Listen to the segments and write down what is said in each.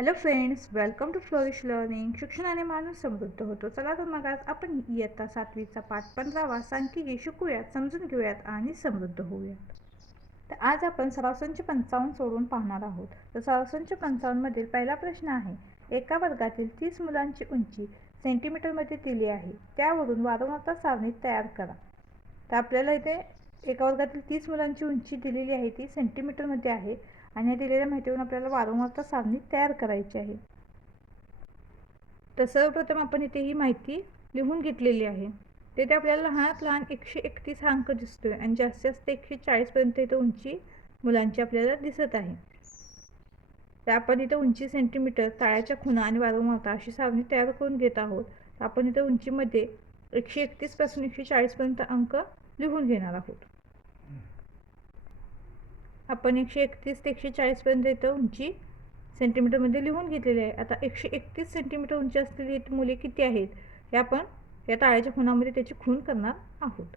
Hello friends welcome to flourish learning शिक्षणाने माणूस समृद्ध होतो. चला तर मग आज आपण इयत्ता सातवीचा पाठ पंधरावा सांख्यिकी शिकूयात समजून घेऊयात आणि समृद्ध होऊयात. तर आज आपण सरासंच पंचावन्न सोडून पाहणार आहोत. तर सरासंच पंचावन्नमधील पहिला प्रश्न आहे एका वर्गातील तीस मुलांची उंची सेंटीमीटरमध्ये दिली आहे. त्यावरून वारंवारता सारणी तयार करा. तर आपल्याला इथे एका वर्गातील तीस मुलांची उंची दिलेली आहे ती सेंटीमीटरमध्ये आहे. आणि या दिलेल्या माहितीवरून आपल्याला वारंवारता सारणी तयार करायची आहे. तर सर्वप्रथम आपण इथे ही माहिती लिहून घेतलेली आहे. तेथे आपल्याला लहानात लहान एकशे एकतीस हा अंक दिसतोय आणि जास्तीत जास्त एकशे चाळीसपर्यंत इथं उंची मुलांची आपल्याला दिसत आहे. तर आपण इथं उंची सेंटीमीटर ताळ्याच्या खुणा आणि वारंवारता अशी सारणी तयार करून घेत आहोत. आपण इथं उंचीमध्ये एकशे एकतीसपासून एकशे चाळीसपर्यंत अंक लिहून घेणार आहोत. आपण एकशे एकतीस ते एकशे चाळीसपर्यंत इथं उंची सेंटीमीटरमध्ये लिहून घेतलेली आहे. आता एकशे एकतीस सेंटीमीटर उंची असलेली मुले किती आहेत? हे आपण या ताळ्याच्या खुणामध्ये त्याची खून करणार आहोत.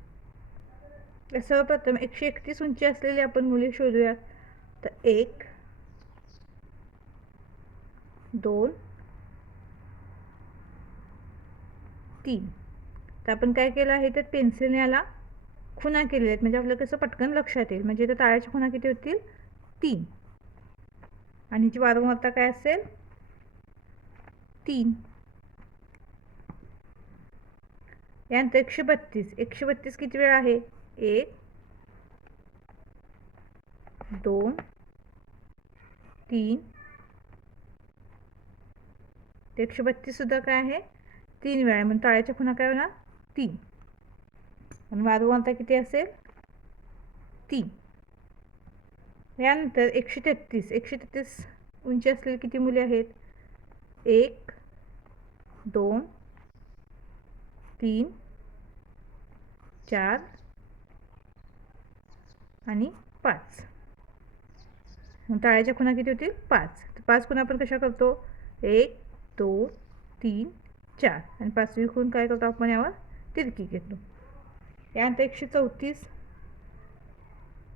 सर्वप्रथम एकशे एकतीस उंची असलेली आपण मुले शोधूयात. तर एक दोन तीन. तर आपण काय केलं आहे? तर पेन्सिलने याला खुणा केलेल्या आहेत. म्हणजे आपलं कसं पटकन लक्षात येईल. म्हणजे इथं ताळ्याच्या खुणा किती होतील? तीन. आणि हिची वारंवारता काय असेल? तीन. यानंतर एकशे बत्तीस. एकशे बत्तीस किती वेळा आहे? एक दोन तीन. एकशे बत्तीस सुद्धा काय आहे? तीन वेळा म्हणून ताळ्याच्या खुणा काय होणार? तीन. आणि वारंवारता किती असेल? तीन. यानंतर एकशे तेहतीस. एकशे तेहतीस उंची असलेली किती मुले आहेत? एक दोन तीन चार आणि पाच. ताळ्याच्या खुणा किती होतील? पाच. तर पाच खुणा आपण कशा करतो? एक दोन तीन चार. आणि पाचवी खून काय करतो आपण यावर? तिरकी घेतो. यानंतर एकशे चौतीस.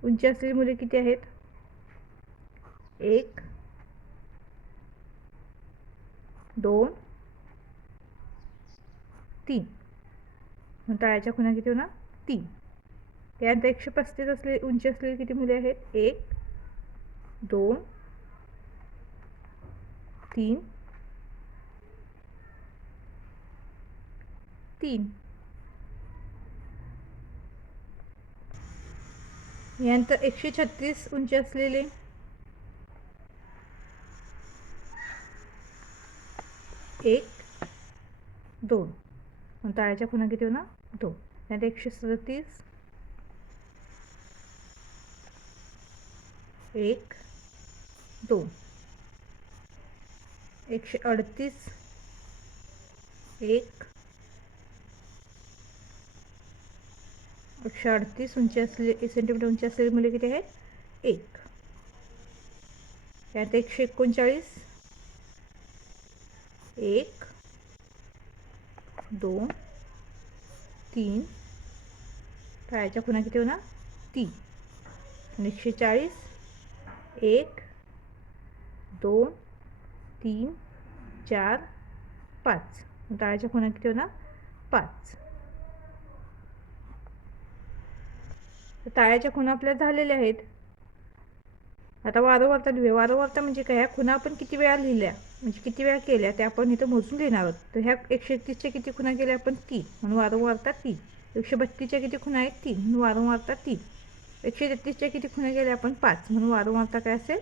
उंची असलेली मुले किती आहेत? एक. दोन. तीन. तळ्याच्या खुणा किती होणार? तीन. त्यानंतर एकशे पस्तीस असले उंची असलेली किती मुले आहेत? एक. दोन. तीन. तीन. यानंतर एकशे छत्तीस उंची असलेले. एक दोन. ताळ्याच्या खुणा किती होणार दोन. त्यानंतर एकशे सदतीस. एक दोन. एकशे अडतीस. एक एकशे अडतीस उंची असले सेंटीमीटर उंची असलेली मुले किती आहेत? एक. त्यात एकशे एकोणचाळीस. एक. दोन. तीन. पायाच्या खुणा किती होणार? तीन. आणि एकशे चाळीस. एक. दोन. तीन. चार. पाच. टाळ्याच्या खुणा किती होणार? पाच. तर ताळ्याच्या खुणा आपल्या झालेल्या आहेत. आता वारंवारता लिहूया वारंवारता म्हणजे काय? ह्या खुणा आपण किती वेळा लिहिल्या? म्हणजे किती वेळा केल्या? त्या आपण इथं मोजून लिहिणार आहोत. तर ह्या एकशे एकतीसच्या किती खुणा केल्या? आपण तीन. म्हणून वारंवारता तीन. एकशे बत्तीसच्या किती खुणा आहेत? तीन. म्हणून वारंवारता तीन. एकशे तेहतीसच्या किती खुणा केल्या? आपण पाच. म्हणून वारंवारता काय असेल?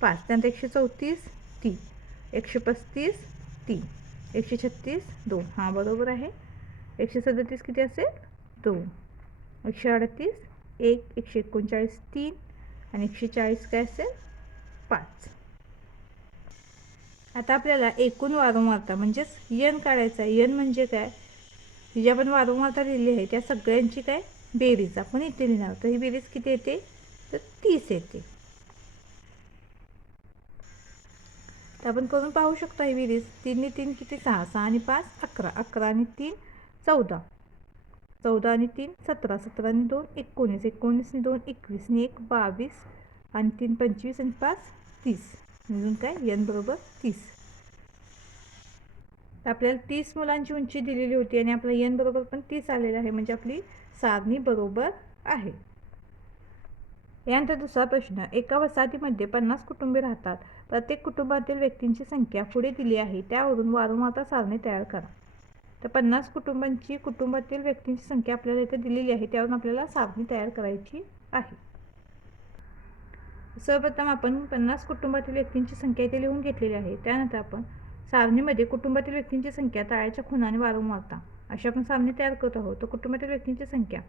पाच. त्यानंतर एकशे चौतीस तीन. एकशे पस्तीस तीन. एकशे छत्तीस दोन. हां बरोबर आहे. एकशे सदतीस किती असेल? दोन. एकशे अडतीस एक एकशे एकोणचाळीस तीन आणि एकशे चाळीस काय असेल? पाच. आता आपल्याला एकूण वारंवारता म्हणजेच यन काढायचा आहे. यन म्हणजे काय? ही जी आपण वारंवारता लिहिली आहे त्या सगळ्यांची काय? बेरीज. आपण इथे लिहिणार तर ही बेरीज किती येते? तर तीस येते. तर आपण करून पाहू शकतो ही बेरीज. तीनने तीन किती? सहा. सहा आणि पाच अकरा. अकरा आणि तीन चौदा. चौदा आणि तीन सतरा सतरा आणि दोन एकोणीस एकोणीस आणि दोन एकवीस आणि एक बावीस आणि तीन पंचवीस आणि पाच तीस. म्हणून काय? यन बरोबर तीस. आपल्याला तीस मुलांची उंची दिलेली होती आणि आपलं यन बरोबर पण तीस आलेलं आहे म्हणजे आपली सारणी बरोबर आहे. यानंतर दुसरा प्रश्न एका वसाहतीमध्ये पन्नास कुटुंबे राहतात. प्रत्येक कुटुंबातील व्यक्तींची संख्या पुढे दिली आहे. त्यावरून वारंवारता सारणी तयार करा. तर पन्नास कुटुंबांची कुटुंबातील व्यक्तींची संख्या आपल्याला इथे दिलेली आहे. त्यावरून आपल्याला सारणी तयार करायची आहे. सर्वप्रथम आपण पन्नास कुटुंबातील व्यक्तींची संख्या इथे लिहून घेतलेली आहे. त्यानंतर आपण सारणीमध्ये कुटुंबातील व्यक्तींची संख्या ताळ्याच्या खुणाने वारंवारता अशी आपण सारणी तयार करत आहोत. तर कुटुंबातील व्यक्तींची संख्या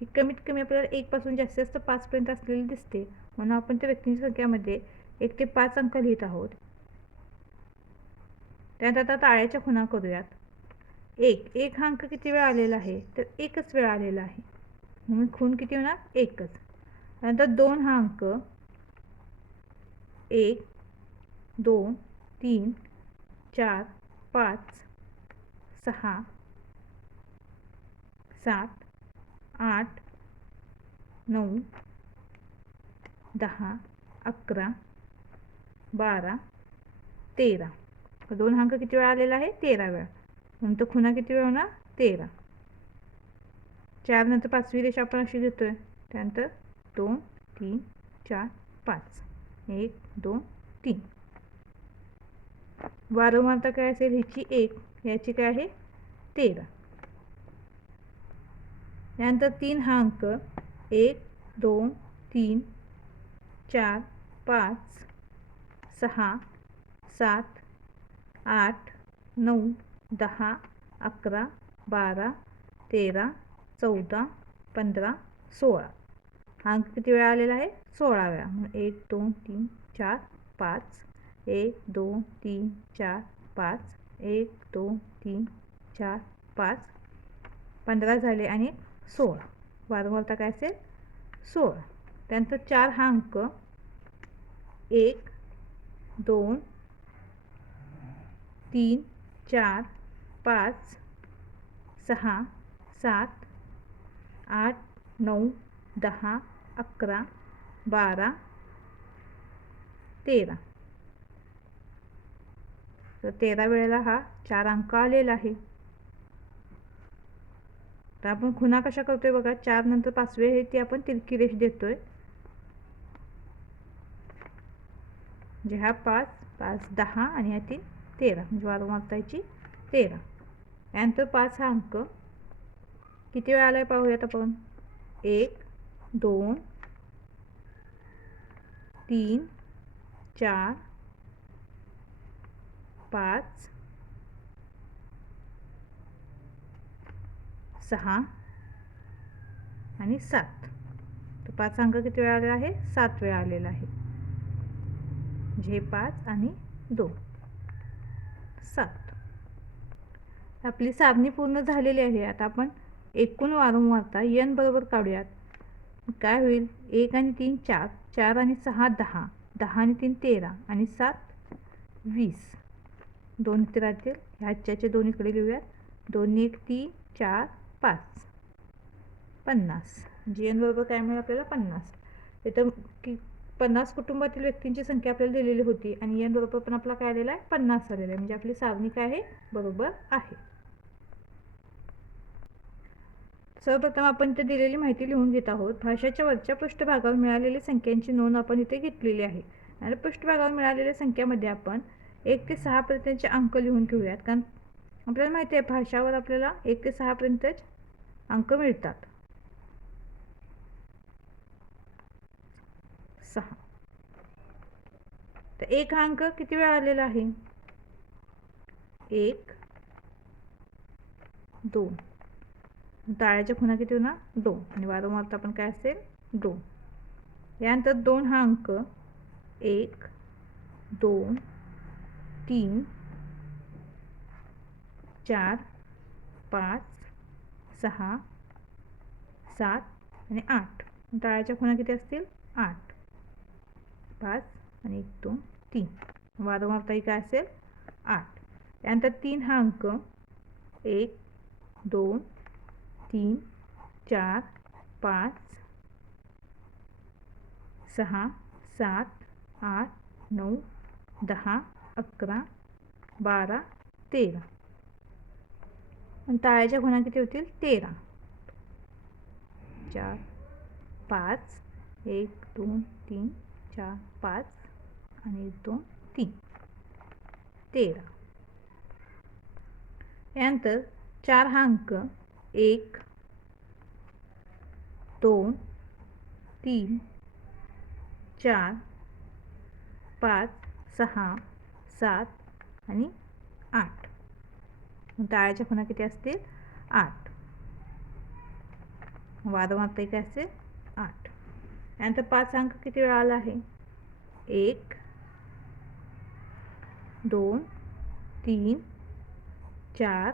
ही कमीत कमी आपल्याला एकपासून जास्तीत जास्त पाचपर्यंत असलेली दिसते. म्हणून आपण त्या व्यक्तींच्या संख्यामध्ये एक ते पाच अंक लिहित आहोत. त्यानंतर आता ताळ्याच्या खुणा करूयात. एक एक हा अंक किती वेळा आलेला आहे? तर एकच वेळा आलेला आहे. म्हणून खून किती होणार? एकच. त्यानंतर दोन हा अंक. एक दोन तीन चार पाच सहा सात आठ नऊ दहा अकरा बारा तेरा. दोन अंक किती वेळा आलेला आहे? तेरा वेळा. नंतर खुणा किती वेळ होणार? तेरा. चार नंतर पाचवी रेषा आपण अशी घेतो आहे त्यानंतर दोन तीन चार पाच. एक दोन तीन. वारंवारता काय असेल ह्याची? एक. याची काय आहे? तेरा. यानंतर तीन हा अंक. एक दोन तीन चार पाच सहा सात आठ नऊ दहा अकरा बारा तेरा चौदा पंधरा सोळा. हा अंक किती वेळा आलेला आहे? सोळा वेळा. म्हणून एक दोन तीन चार पाच. एक दोन तीन चार पाच. एक दोन तीन चार पाच. पंधरा झाले आणि सोळा. वारंवारता काय असेल? सोळा. त्यानंतर चार हा अंक. एक दोन तीन चार पाच सहा सात आठ नऊ दहा अकरा बारा तेरा. तर तेरा वेळेला हा चार अंक आलेला आहे. तर आपण खुणा कशा करतोय बघा चार नंतर पाचवे आहे ती आपण तिरकी रेष देतोय. म्हणजे हा पाच पाच दहा आणि ह्या तीन तेरा. म्हणजे वारंवारताची तेरा. यानंतर पाच हा अंक. किती वेळा आलाय पाहूयात आपण? एक दोन तीन चार पाच सहा आणि सात. तर पाच अंक किती वेळा आलेला आहे? सात वेळा आलेला आहे. म्हणजे पाच आणि दोन. सात. आपली सारणी पूर्ण झालेली आहे. आता आपण एकूण वारंवारता यन बरोबर काढूयात. काय होईल? एक आणि तीन चार चार आणि सहा दहा दहा आणि तीन तेरा आणि सात वीस. दोन तेरातील ह्याच्याचे दोन्हीकडे लिहूयात दोन एक तीन चार पाच. पन्नास. म्हणजे जी एन बरोबर काय मिळेल आपल्याला? पन्नास. तर की पन्नास कुटुंबातील व्यक्तींची संख्या आपल्याला दिलेली होती आणि एन बरोबर पण आपला काय आलेला आहे? पन्नास आलेला आहे. म्हणजे आपली सारणी काय आहे? बरोबर आहे. सर्वप्रथम आपण इथे दिलेली माहिती लिहून घेत आहोत. भाषेच्या वरच्या पृष्ठभागावर मिळालेल्या संख्यांची नोंद आपण इथे घेतलेली आहे. आणि पृष्ठभागावर मिळालेल्या संख्यामध्ये आपण एक ते सहापर्यंतचे अंक लिहून घेऊयात. कारण आपल्याला माहिती आहे भाषावर आपल्याला एक ते सहापर्यंतच अंक मिळतात. सहा. तर एक हा अंक किती वेळा आलेला आहे? एक दोन. टाळ्याच्या खुणा किती होणार दोन. आणि वारंवारता पण काय असेल दोन. यानंतर दोन हा अंक. एक दोन तीन चार पाच सहा सात आणि आठ. टाळ्याच्या खुणा किती असतील? आठ. पाच आणि एक दोन तीन. वारंवारताही काय असेल? आठ. त्यानंतर तीन हा अंक. एक दोन तीन चार पाच सहा सात आठ नऊ दहा अकरा बारा तेरा. आणि ताळ्याच्या खुणा किती होतील? तेरा. चार पाच एक दोन तीन चार पाच आणि दोन तीन. तेरा. यानंतर चार हा अंक एक दोन तीन चार पाच सहा सात आणि आठ. टाळ्याच्या खुणा किती असतील? आठ. वादमात्र काय असेल? आठ. यानंतर पाच अंक किती वेळा आला आहे? एक दोन तीन चार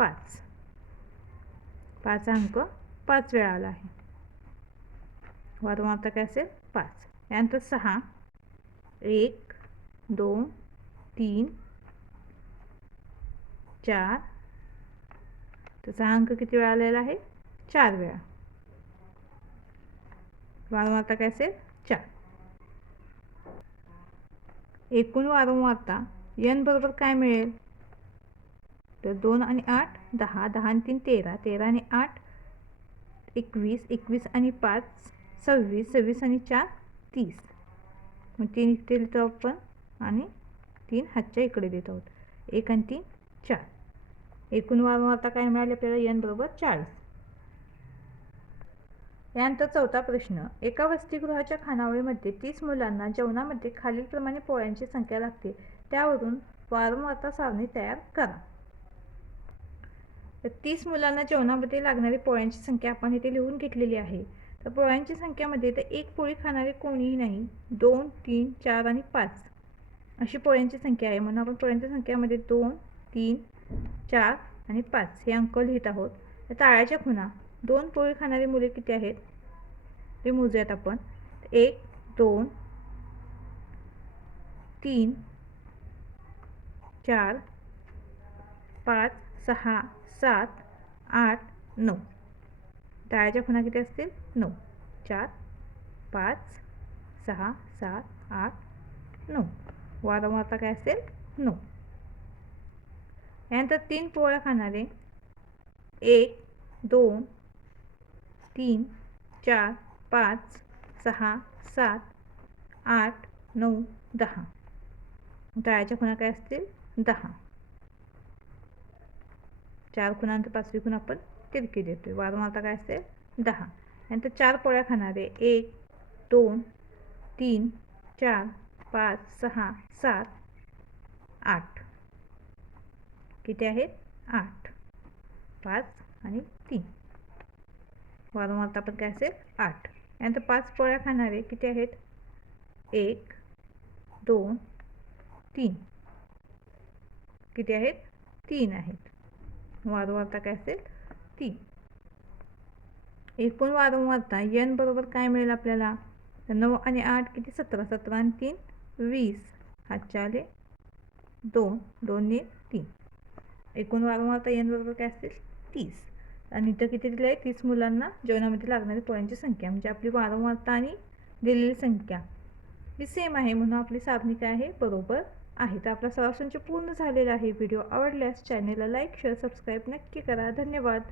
पाच. पाच अंक पाच वेळा आला आहे. वारंवारता काय असेल? पाच. यानंतर सहा. एक दोन तीन चार. त्याचा अंक किती वेळा आलेला आहे? चार वेळा. वारंवारता काय असेल? चार. एकूण वारंवारता यन बरोबर काय मिळेल? तर दोन आणि आठ दहा दहा आणि तीन तेरा. तेरा आणि आठ एकवीस एकवीस आणि पाच सव्वीस सव्वीस आणि चार तीस. मग तीन इकडे देतो आपण आणि तीन हातच्या इकडे देत. आहोत एक आणि तीन चार. एकूण वारंवारता काय मिळाली आपल्याला? एन बरोबर चाळीस. यानंतर चौथा प्रश्न. एका वसतिगृहाच्या खानावळीमध्ये तीस मुलांना जेवणामध्ये खालीलप्रमाणे पोळ्यांची संख्या लागते. त्यावरून वारंवारता सारणी तयार करा. तर तीस मुलांना जेवणामध्ये लागणारी पोळ्यांची संख्या आपण इथे लिहून घेतलेली आहे. तर पोळ्यांची संख्यामध्ये तर एक पोळी खाणारे कोणीही नाही. दोन तीन चार आणि पाच. अशी पोळ्यांची संख्या आहे. म्हणून आपण पोळ्यांच्या संख्यामध्ये दोन तीन चार आणि पाच हे अंक लिहित आहोत. तर ताळ्याच्या खुणा. दोन पोळी खाणारी मुले किती आहेत? ते मोजूयात आपण. एक दोन तीन चार पाच सहा सात आठ नऊ. टाळ्याच्या खुणा किती असतील? नऊ. चार पाच सहा सात आठ नऊ. वारंवारता काय असेल? नऊ. यानंतर तीन पोळ्या खाणारे. एक दोन तीन चार पाच सहा सात आठ नऊ दहा. टाळ्याच्या खुणा काय असतील? दहा. चार खुणांतर पाचवी खूण आपण तिरकी आहे वारंवारता काय असेल दहा. नंतर चार पोळ्या खाणारे. एक दोन तीन चार पाच सहा सात आठ. किती आहेत? आठ. पाच आणि तीन. वारंवारता पण काय असेल? आठ. यानंतर पाच पोळ्या खाणारे किती आहेत? एक दोन तीन. किती आहेत? तीन आहेत. वारंवारता काय असेल? ती एकूण वारंवारता एन बरोबर काय मिळेल आपल्याला? तर नऊ आणि आठ किती? सतरा. सतरा आणि तीन वीस. हातच्या आले दोन. दोन तीन. एकूण वारंवारता एन बरोबर काय असेल? तीस. आणि इथं किती दिलं आहे? तीस मुलांना जेवणामध्ये लागणारी पोळ्यांची संख्या. म्हणजे आपली वारंवारता आणि दिलेली संख्या. ही सेम आहे म्हणून आपली साधणी काय आहे? बरोबर आहे. तर आपला सराव पूर्ण झालेला आहे व्हिडिओ आवडल्यास चॅनेलला लाईक शेअर सबस्क्राईब नक्की करा. धन्यवाद.